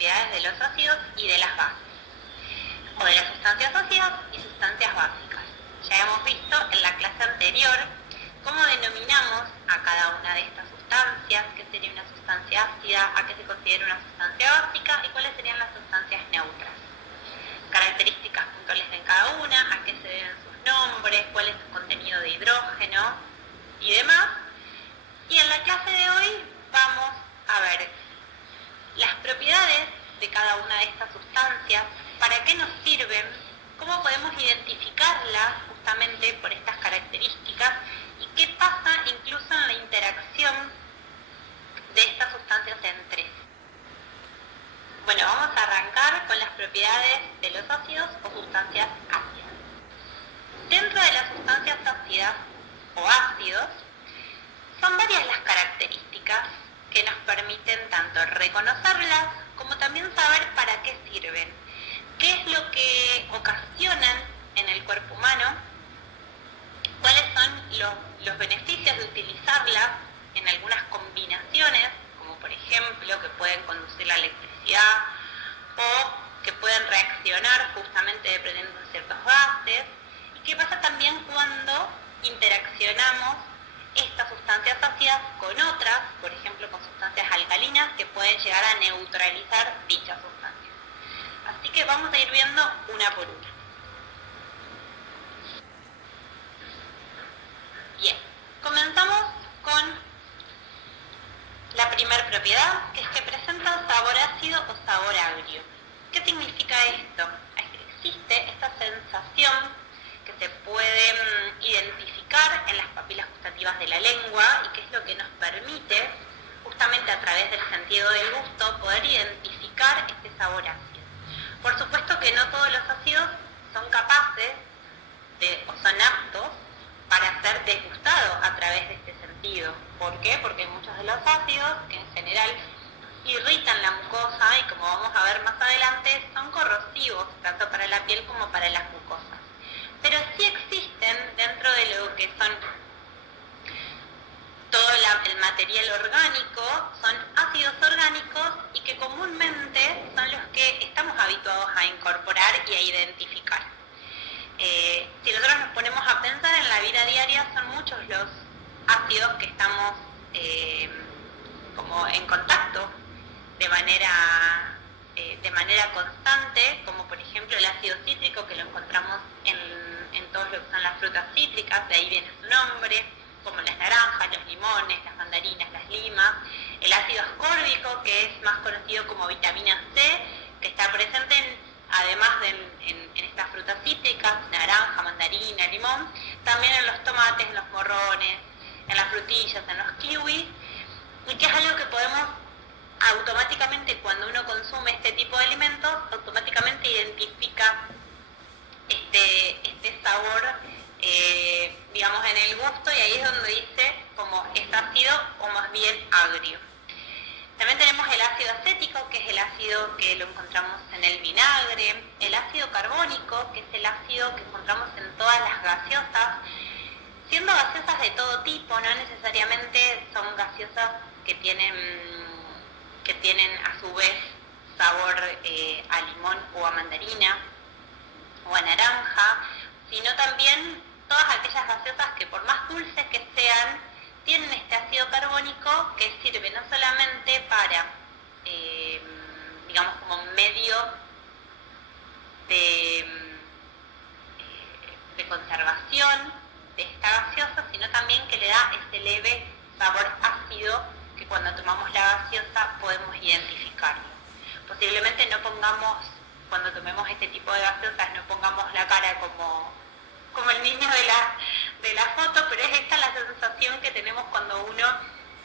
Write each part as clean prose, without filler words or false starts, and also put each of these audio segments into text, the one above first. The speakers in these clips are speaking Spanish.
propiedades de los ácidos y de las bases, o de las sustancias ácidas y sustancias básicas. Ya hemos visto en la clase anterior cómo denominamos a cada una de estas sustancias, qué sería una sustancia ácida, a qué se considera una sustancia básica y cuáles serían las sustancias neutras. Características puntuales de cada una, a qué se deben sus nombres, cuál es su contenido de hidrógeno y demás. Y en la clase de hoy vamos a ver las propiedades de cada una de estas sustancias, para qué nos sirven, cómo podemos identificarlas justamente por estas características y qué pasa incluso en la interacción de estas sustancias entre sí. Bueno, vamos a arrancar con las propiedades de los ácidos o sustancias ácidas. Dentro de las sustancias ácidas o ácidos, son varias las características que nos permiten tanto reconocerlas como también saber para qué sirven, qué es lo que ocasionan en el cuerpo humano, cuáles son los beneficios de utilizarlas en algunas combinaciones, como por ejemplo que pueden conducir la electricidad o que pueden reaccionar justamente dependiendo de ciertos gases, y qué pasa también cuando interaccionamos estas sustancias ácidas con otras, por ejemplo con sustancias alcalinas que pueden llegar a neutralizar dichas sustancias. Así que vamos a ir viendo una por una. Bien, comenzamos con la primera propiedad, que es que presenta sabor ácido o sabor agrio. ¿Qué significa esto? Existe esta sensación que se puede identificar en las papilas gustativas de la lengua y que es lo que nos permite, justamente a través del sentido del gusto, poder identificar este sabor ácido. Por supuesto que no todos los ácidos son capaces o son aptos para ser degustados a través de este sentido. ¿Por qué? Porque muchos de los ácidos, que en general irritan la mucosa y como vamos a ver más adelante, son corrosivos tanto para la piel como para las mucosas. Pero sí existen dentro de lo que son todo el material orgánico, son ácidos orgánicos y que comúnmente son los que estamos habituados a incorporar y a identificar. Si nosotros nos ponemos a pensar en la vida diaria, son muchos los ácidos que estamos como en contacto de manera constante, como por ejemplo el ácido cítrico, que lo encontramos en todos lo que son las frutas cítricas, de ahí viene su nombre, como las naranjas, los limones, las mandarinas, las limas. El ácido ascórbico, que es más conocido como vitamina C, que está presente además en estas frutas cítricas, naranja, mandarina, limón, también en los tomates, en los morrones, en las frutillas, en los kiwis, y que es algo que podemos automáticamente, cuando uno consume este tipo de alimentos, automáticamente identifica este sabor, digamos, en el gusto, y ahí es donde dice como es ácido o más bien agrio. También tenemos el ácido acético, que es el ácido que lo encontramos en el vinagre, el ácido carbónico, que es el ácido que encontramos en todas las gaseosas, siendo gaseosas de todo tipo, no necesariamente son gaseosas que tienen a su vez sabor a limón o a mandarina o a naranja, sino también todas aquellas gaseosas que por más dulces que sean, tienen este ácido carbónico que sirve no solamente para, digamos, como medio de conservación de esta gaseosa, sino también que le da este leve sabor ácido que cuando tomamos la gaseosa podemos identificarlo. Posiblemente no pongamos, cuando tomemos este tipo de gaseosas, no pongamos la cara como el niño de la foto, pero es esta la sensación que tenemos cuando uno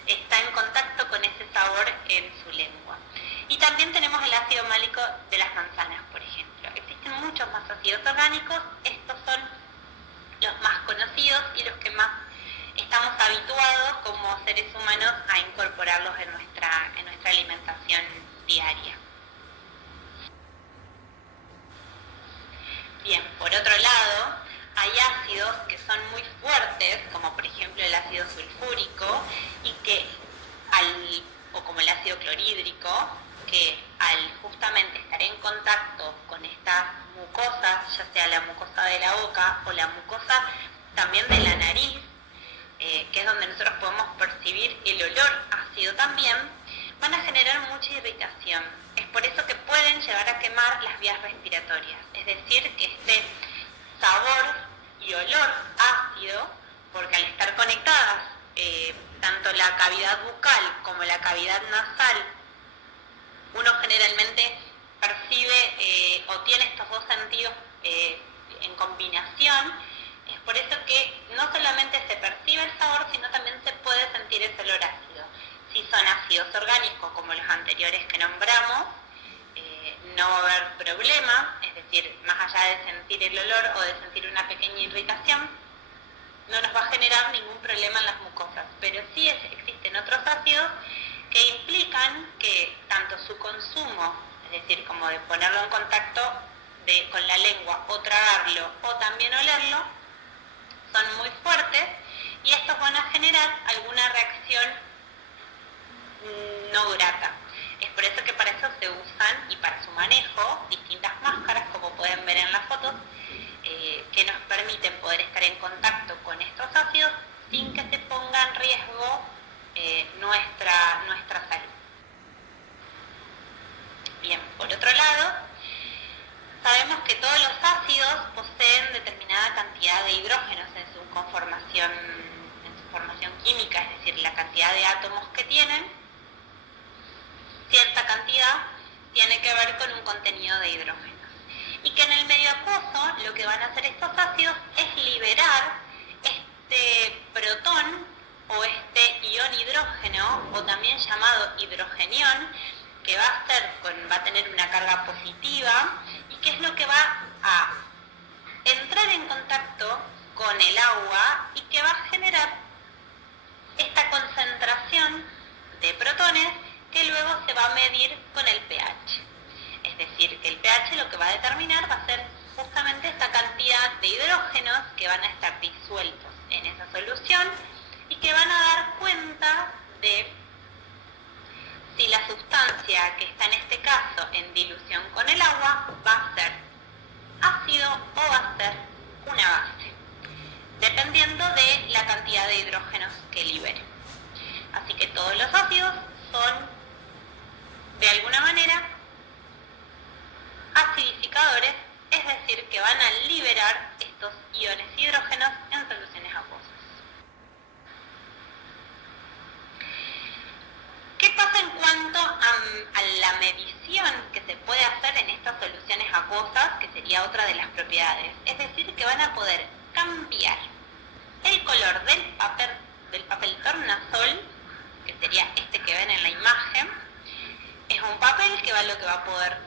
está en contacto con ese sabor en su lengua. Y también tenemos el ácido málico de las manzanas, por ejemplo. Existen muchos más ácidos orgánicos, estos son los más conocidos y los que más estamos habituados como seres humanos a incorporarlos en nuestra alimentación diaria. Bien, por otro lado, hay ácidos que son muy fuertes, como por ejemplo el ácido sulfúrico, y que o como el ácido clorhídrico, que al justamente estar en contacto con estas mucosas, ya sea la mucosa de la boca o la mucosa también de la nariz, que es donde nosotros podemos percibir el olor ácido también, van a generar mucha irritación. Es por eso que pueden llegar a quemar las vías respiratorias. Es decir, que este sabor y olor ácido, porque al estar conectadas tanto la cavidad bucal como la cavidad nasal, uno generalmente percibe o tiene estos dos sentidos en combinación. Es por eso que no solamente se percibe el sabor, sino también se puede sentir ese olor ácido. Si son ácidos orgánicos como los anteriores que nombramos, no va a haber problema, es decir, más allá de sentir el olor o de sentir una pequeña irritación, no nos va a generar ningún problema en las mucosas. Pero sí existen otros ácidos que implican que tanto su consumo, es decir, como de ponerlo en contacto con la lengua o tragarlo o también olerlo, son muy fuertes y estos van a generar alguna reacción no grata. Es por eso que para eso se usan, y para su manejo, distintas máscaras, como pueden ver en las fotos, que nos permiten poder estar en contacto con estos ácidos sin que se ponga en riesgo nuestra salud. Bien, por otro lado, sabemos que todos los ácidos poseen determinada cantidad de hidrógenos en su formación química, es decir, la cantidad de átomos que tienen, cierta cantidad tiene que ver con un contenido de hidrógenos. Y que en el medio acuoso lo que van a hacer estos ácidos es liberar este protón o este ion hidrógeno, o también llamado hidrogenión, que va a tener una carga positiva y que es lo que va a entrar en contacto con el agua y que va a generar esta concentración de protones que luego se va a medir con el pH. Es decir, que el pH lo que va a determinar va a ser justamente esta cantidad de hidrógenos que van a estar disueltos en esa solución y que van a dar cuenta de si la sustancia que está en este caso en dilución con el agua va a ser ácido o va a ser una base, dependiendo de la cantidad de hidrógenos que libere. Así que todos los ácidos son, de alguna manera, acidificadores, es decir, que van a liberar estos iones hidrógenos en soluciones acuosas. ¿Qué pasa en cuanto a la medición que se puede hacer en estas soluciones acuosas, que sería otra de las propiedades? Es decir, que van a poder cambiar el color del papel tornasol, que sería este que ven en la imagen. Es un papel que lo que va a poder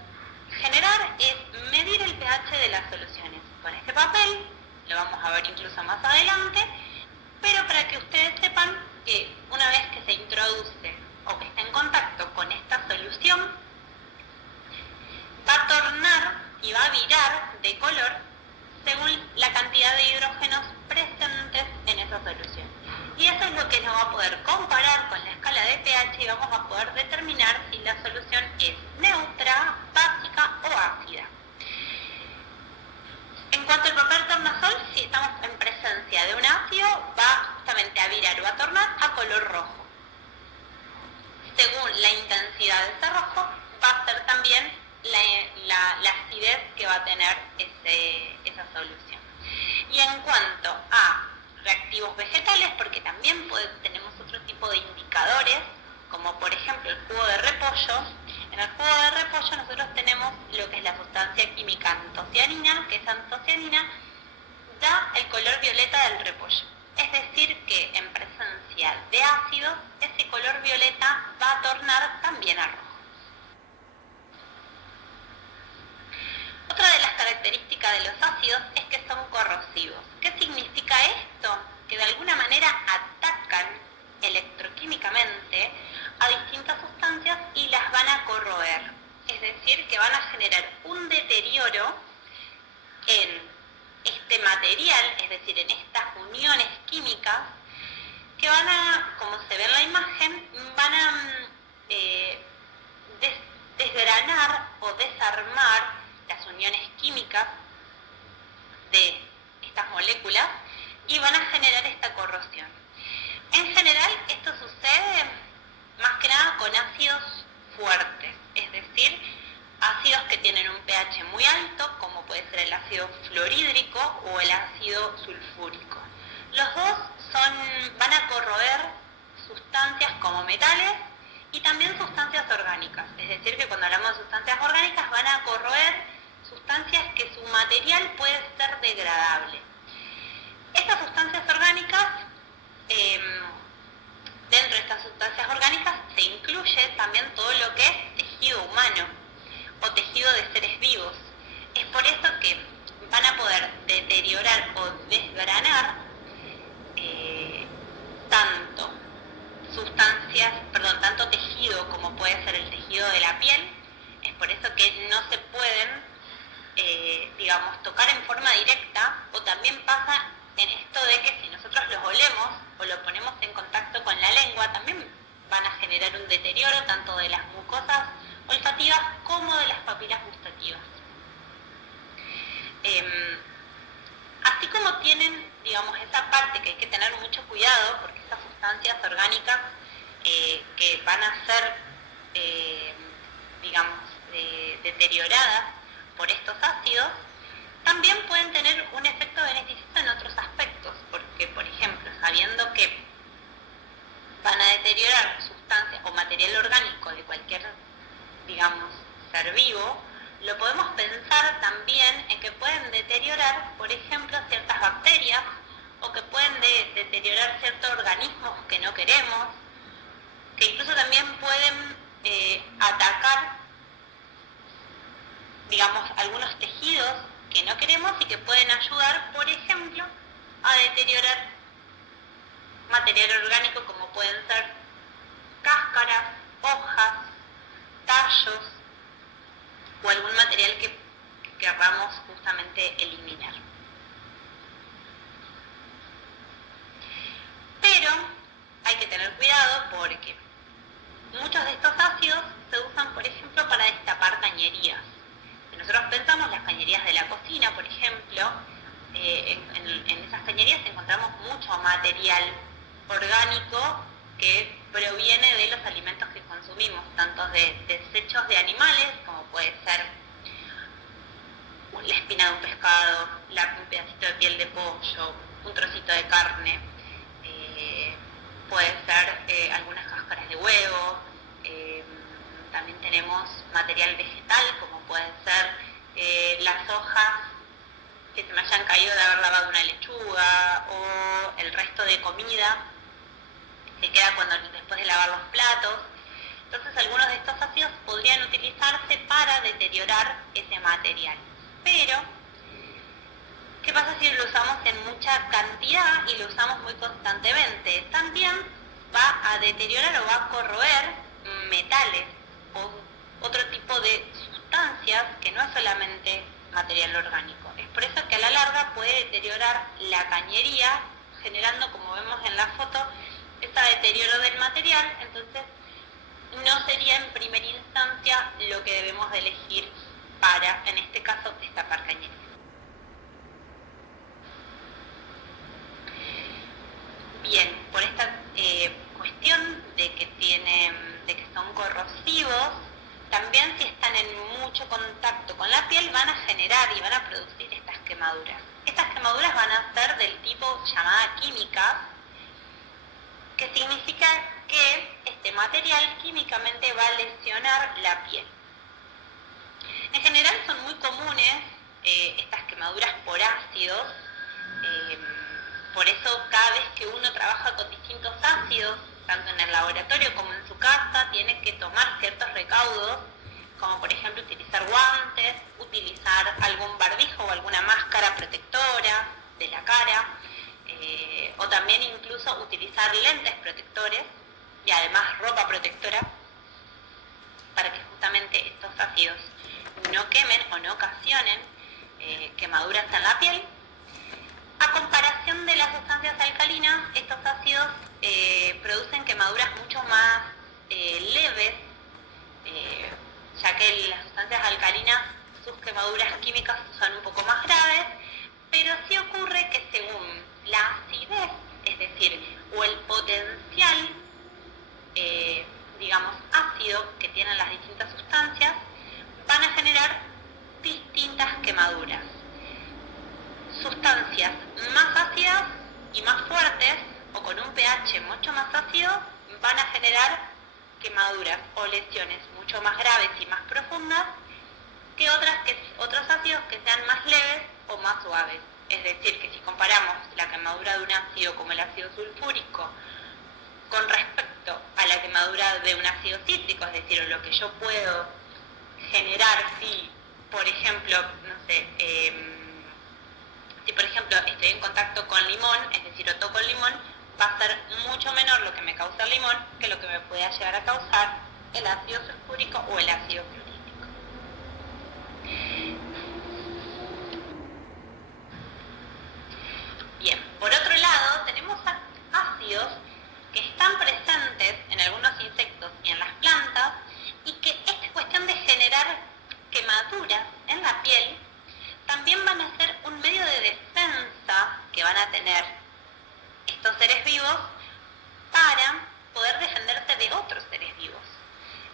generar es medir el pH de las soluciones. Con este papel, lo vamos a ver incluso más adelante, pero para que ustedes sepan que una vez que se introduce o que está en contacto con esta solución, va a tornar y va a virar de color según la cantidad de hidrógenos presentes en esa solución. Y eso es lo que nos va a poder comparar con la escala de pH y vamos a poder determinar si la solución es neutra, básica o ácida. En cuanto al papel tornasol, si estamos en presencia de un ácido, va justamente a virar o a tornar a color rojo. Según la intensidad de ese rojo, va a ser también la acidez que va a tener esa solución. Y en cuanto a reactivos vegetales, porque también tenemos otro tipo de indicadores, como por ejemplo el jugo de repollo. En el jugo de repollo nosotros tenemos lo que es la sustancia química antocianina, que esa antocianina da el color violeta del repollo. Es decir, que en presencia de ácidos, ese color violeta va a tornar también a rojo. Otra de las características de los ácidos es que son corrosivos. ¿Qué significa esto? Que de alguna manera atacan electroquímicamente a distintas sustancias y las van a corroer. Es decir, que van a generar un deterioro en este material, es decir, en estas uniones químicas, que van a, como se ve en la imagen, van a clorhídrico o el ácido sulfúrico. Los dos van a corroer sustancias como metales y también sustancias orgánicas. Es decir, que cuando hablamos de sustancias orgánicas van a corroer sustancias que su material puede ser degradable. Estas sustancias orgánicas, dentro de estas sustancias orgánicas se incluye también todo lo que es tejido humano o tejido de seres vivos. Es por eso que van a poder deteriorar o desgranar tanto tejido como puede ser el tejido de la piel. Es por eso que no se pueden, tocar en forma directa, o también pasa en esto de que si nosotros los olemos o lo ponemos en contacto con la lengua, también van a generar un deterioro tanto de las mucosas olfativas como de las papilas gustativas. Así como tienen, esa parte que hay que tener mucho cuidado, porque estas sustancias orgánicas que van a ser, deterioradas por estos ácidos, también pueden tener un efecto beneficioso en otros aspectos, porque, por ejemplo, sabiendo que van a deteriorar sustancias o material orgánico de cualquier, ser vivo, lo podemos pensar también en que pueden deteriorar, por ejemplo, ciertas bacterias, o que pueden deteriorar ciertos organismos que no queremos, que incluso también pueden atacar, algunos tejidos que no queremos y que pueden ayudar, por ejemplo, a deteriorar material orgánico como pueden ser cáscaras, hojas, tallos o algún material que querramos justamente eliminar. Pero hay que tener cuidado porque muchos de estos ácidos se usan, por ejemplo, para destapar cañerías. Si nosotros pensamos las cañerías de la cocina, por ejemplo, en esas cañerías encontramos mucho material orgánico que proviene de los alimentos que consumimos, tanto de desechos de animales, como puede ser la espina de un pescado, un pedacito de piel de pollo, un trocito de carne, puede ser algunas cáscaras de huevo, también tenemos material vegetal, como pueden ser las hojas que se me hayan caído de haber lavado una lechuga, o el resto de comida que queda después de lavar los platos. Entonces algunos de estos ácidos podrían utilizarse para deteriorar ese material. Pero, ¿qué pasa si lo usamos en mucha cantidad y lo usamos muy constantemente? También va a deteriorar o va a corroer metales o otro tipo de sustancias que no es solamente material orgánico. Es por eso que a la larga puede deteriorar la cañería, generando, como vemos en la foto, este deterioro del material. Entonces no sería en primera instancia lo que debemos de elegir para, en este caso, destapar cañerías. Bien, por esta cuestión de que son corrosivos, también si están en mucho contacto con la piel van a generar y van a producir estas quemaduras. Estas quemaduras van a ser del tipo llamada química, que significa que este material químicamente va a lesionar la piel. En general son muy comunes estas quemaduras por ácidos, por eso cada vez que uno trabaja con distintos ácidos, tanto en el laboratorio como en su casa, tiene que tomar ciertos recaudos, como por ejemplo utilizar guantes, utilizar algún barbijo o alguna máscara protectora de la cara, o también incluso utilizar lentes protectores y además ropa protectora, para que justamente estos ácidos no quemen o no ocasionen quemaduras en la piel. A comparación de las sustancias alcalinas, estos ácidos producen quemaduras mucho más leves, ya que las sustancias alcalinas, sus quemaduras químicas son un poco más graves, pero sí ocurre que según la acidez, es decir, o el potencial, ácido que tienen las distintas sustancias, van a generar distintas quemaduras. sustancias más ácidas y más fuertes o con un pH mucho más ácido van a generar quemaduras o lesiones mucho más graves y más profundas que otros ácidos que sean más leves o más suaves. Es decir, que si comparamos la quemadura de un ácido como el ácido sulfúrico con respecto a la quemadura de un ácido cítrico, es decir, lo que yo puedo generar si, por ejemplo, no sé, si por ejemplo estoy en contacto con limón, es decir, o toco el limón, va a ser mucho menor lo que me causa el limón que lo que me pueda llegar a causar el ácido sulfúrico o el ácido clorhídrico. Bien, por otro lado, tenemos ácidos que están presentes en algunos insectos y en las plantas y que esta cuestión de generar quemaduras en la piel también van a ser un medio de defensa que van a tener estos seres vivos para poder defenderse de otros seres vivos.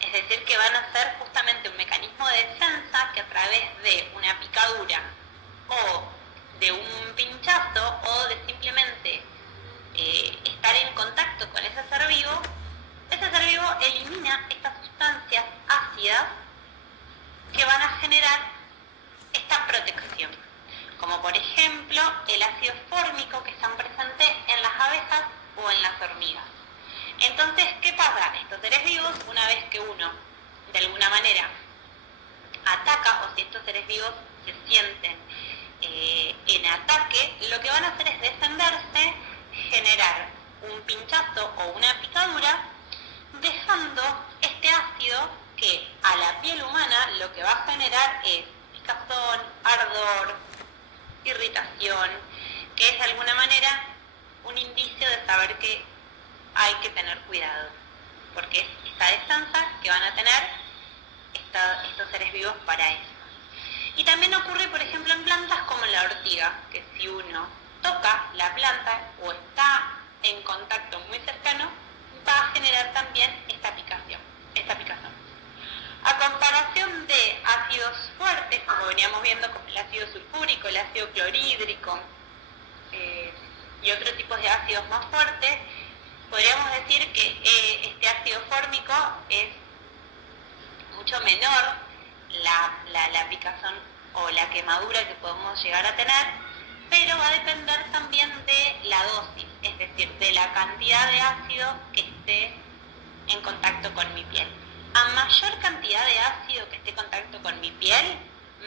Es decir, que van a ser justamente un mecanismo de defensa que a través de una picadura o de un pinchazo o de simplemente estar en contacto con ese ser vivo elimina estas sustancias ácidas que van a generar esta protección, como por ejemplo el ácido fórmico que están presentes en las abejas o en las hormigas. Entonces, ¿qué pasa? Estos seres vivos, una vez que uno de alguna manera ataca, o si estos seres vivos se sienten en ataque, lo que van a hacer es defenderse, generar un pinchazo o una picadura, dejando este ácido que a la piel humana lo que va a generar es picazón, ardor, irritación, que es de alguna manera un indicio de saber que hay que tener cuidado, porque es esta defensa que van a tener estos seres vivos para eso. Y también ocurre, por ejemplo, en plantas como la ortiga, que si uno toca la planta o está en contacto muy cercano, va a generar también esta picazón. A comparación de ácidos fuertes, como veníamos viendo, como el ácido sulfúrico, el ácido clorhídrico y otros tipos de ácidos más fuertes, podríamos decir que este ácido fórmico es mucho menor la picazón o la quemadura que podemos llegar a tener, pero va a depender también de la dosis, es decir, de la cantidad de ácido que esté en contacto con mi piel. A mayor cantidad de ácido que esté en contacto con mi piel,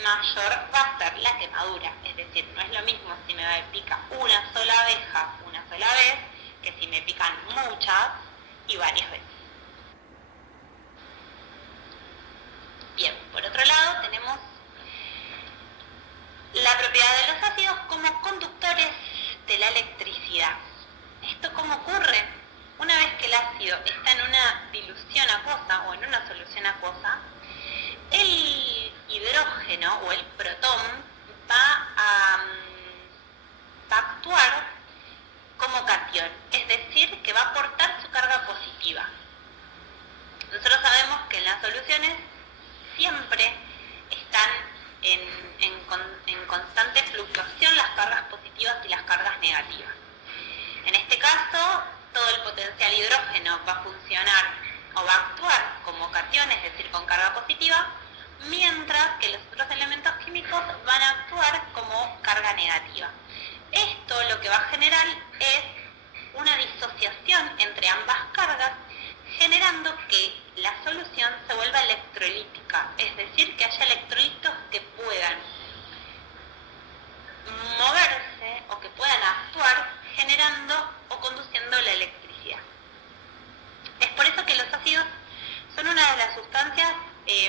mayor va a ser la quemadura. Es decir, no es lo mismo si me pica una sola abeja una sola vez, que si me pican muchas y varias veces. Bien, por otro lado tenemos la propiedad de los ácidos como conductores de la electricidad. ¿Esto cómo ocurre? Una vez que el ácido está en una dilución acuosa o en una solución acuosa, el hidrógeno o el protón va a actuar como catión, es decir, que va a aportar su carga positiva. Nosotros sabemos que en las soluciones siempre están en constante fluctuación las cargas positivas y las cargas negativas. En este caso, todo el potencial hidrógeno va a funcionar o va a actuar como catión, es decir, con carga positiva, mientras que los otros elementos químicos van a actuar como carga negativa. Esto lo que va a generar es una disociación entre ambas cargas, generando que la solución se vuelva electrolítica, es decir, que haya electrolitos que puedan moverse o que puedan actuar generando o conduciendo la electricidad. Es por eso que los ácidos son una de las sustancias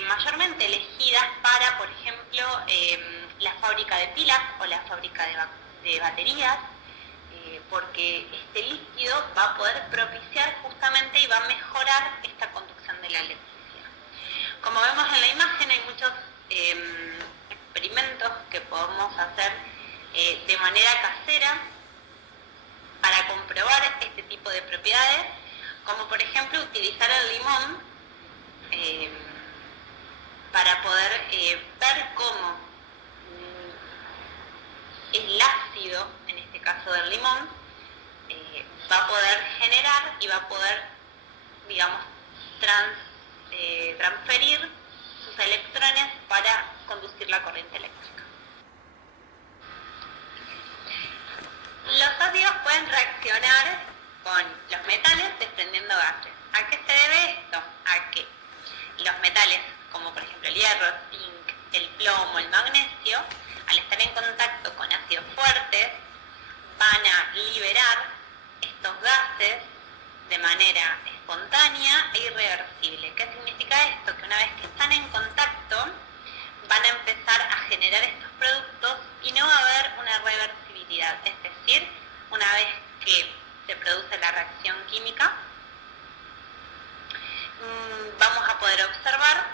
mayormente elegidas para, por ejemplo, la fábrica de pilas o la fábrica de baterías, porque este líquido va a poder propiciar justamente y va a mejorar esta conducción de la electricidad. Como vemos en la imagen, hay muchos experimentos que podemos hacer de manera casera para comprobar este tipo de propiedades, como por ejemplo utilizar el limón para poder ver cómo el ácido, en este caso del limón, va a poder generar y va a poder, digamos, transferir sus electrones para conducir la corriente eléctrica. Los ácidos pueden reaccionar con los metales desprendiendo gases. ¿A qué se debe esto? A que los metales, como por ejemplo el hierro, el zinc, el plomo, el magnesio, al estar en contacto con ácidos fuertes, van a liberar estos gases de manera espontánea e irreversible. ¿Qué significa esto? Que una vez que están en contacto, van a empezar a generar estos productos y no va a haber una reversibilidad. Es decir, una vez que se produce la reacción química, vamos a poder observar,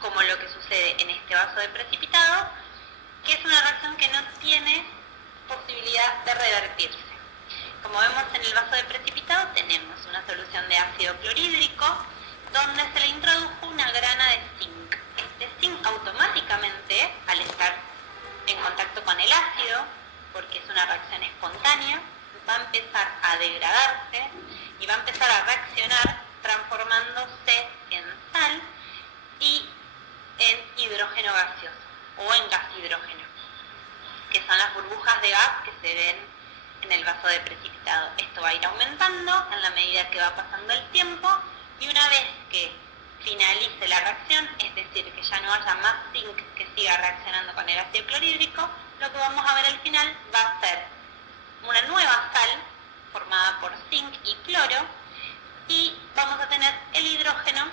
como lo que sucede en este vaso de precipitado, que es una reacción que no tiene posibilidad de revertirse. Como vemos en el vaso de precipitado, tenemos una solución de ácido clorhídrico donde se le introdujo una grana de zinc. Este zinc automáticamente, al estar en contacto con el ácido, porque es una reacción espontánea, va a empezar a degradarse y va a empezar a reaccionar transformándose en sal y en hidrógeno gaseoso o en gas hidrógeno, que son las burbujas de gas que se ven en el vaso de precipitado. Esto va a ir aumentando en la medida que va pasando el tiempo y una vez que finalice la reacción, es decir, que ya no haya más zinc que siga reaccionando con el ácido clorhídrico, lo que vamos a ver al final va a ser una nueva sal formada por zinc y cloro y vamos a tener el hidrógeno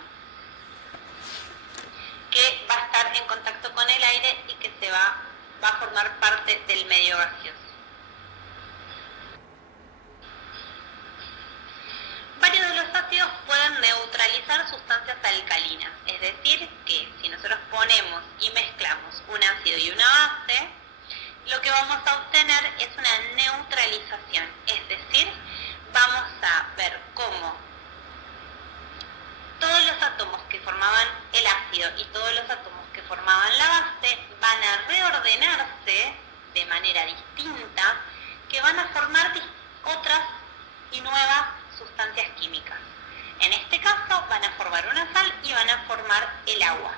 que va a estar en contacto con el aire y que va a formar parte del medio gaseoso. Varios de los ácidos pueden neutralizar sustancias alcalinas, es decir, que si nosotros ponemos y mezclamos un ácido y una base, lo que vamos a obtener es una neutralización, es decir, vamos a ver cómo todos los átomos que formaban el ácido y todos los átomos que formaban la base van a reordenarse de manera distinta, que van a formar otras y nuevas sustancias químicas. En este caso van a formar una sal y van a formar el agua.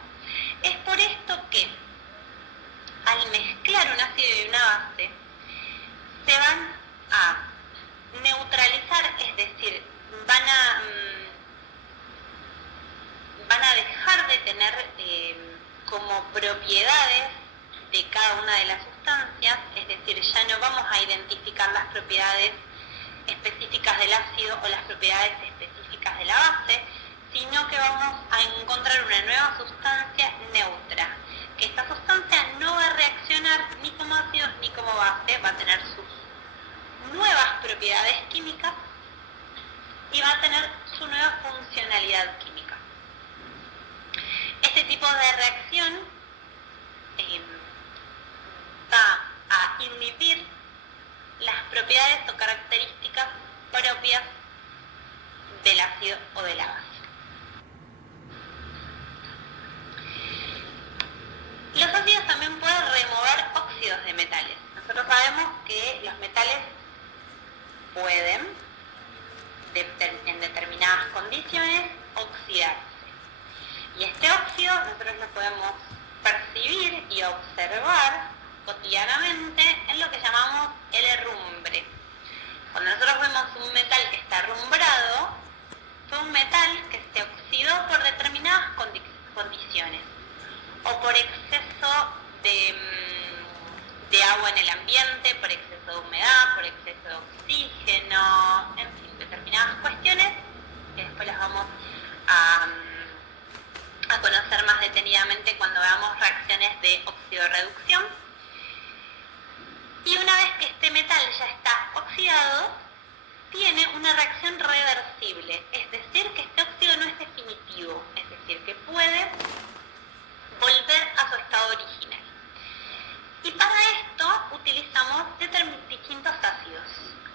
Es por esto que al mezclar un ácido y una base se van a neutralizar, es decir, van a dejar de tener como propiedades de cada una de las sustancias, es decir, ya no vamos a identificar las propiedades específicas del ácido o las propiedades específicas de la base, sino que vamos a encontrar una nueva sustancia neutra, que esta sustancia no va a reaccionar ni como ácido ni como base, va a tener sus nuevas propiedades químicas y va a tener su nueva funcionalidad química. Este tipo de reacción va a inhibir las propiedades o características propias del ácido o de la base. Los ácidos también pueden remover óxidos de metales. Nosotros sabemos que los metales pueden, en determinadas condiciones, oxidarse. Y este óxido nosotros lo podemos percibir y observar cotidianamente en lo que llamamos el herrumbre. Cuando nosotros vemos un metal que está herrumbrado, fue un metal que se oxidó por determinadas condiciones, o por exceso de agua en el ambiente, por exceso de humedad, por exceso de oxígeno, en fin, determinadas cuestiones que después las vamos a conocer más detenidamente cuando veamos reacciones de oxidorreducción. Y una vez que este metal ya está oxidado, tiene una reacción reversible, es decir, que este óxido no es definitivo, es decir, que puede volver a su estado original. Y para esto utilizamos distintos ácidos.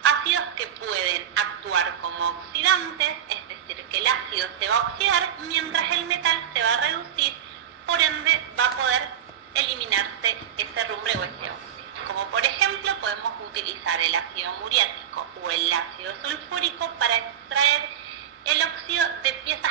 Ácidos que pueden actuar como oxidantes, es decir, que el ácido se va a oxidar mientras el metal se va a reducir, por ende va a poder eliminarse ese herrumbre o ese óxido. como por ejemplo podemos utilizar el ácido muriático o el ácido sulfúrico para extraer el óxido de piezas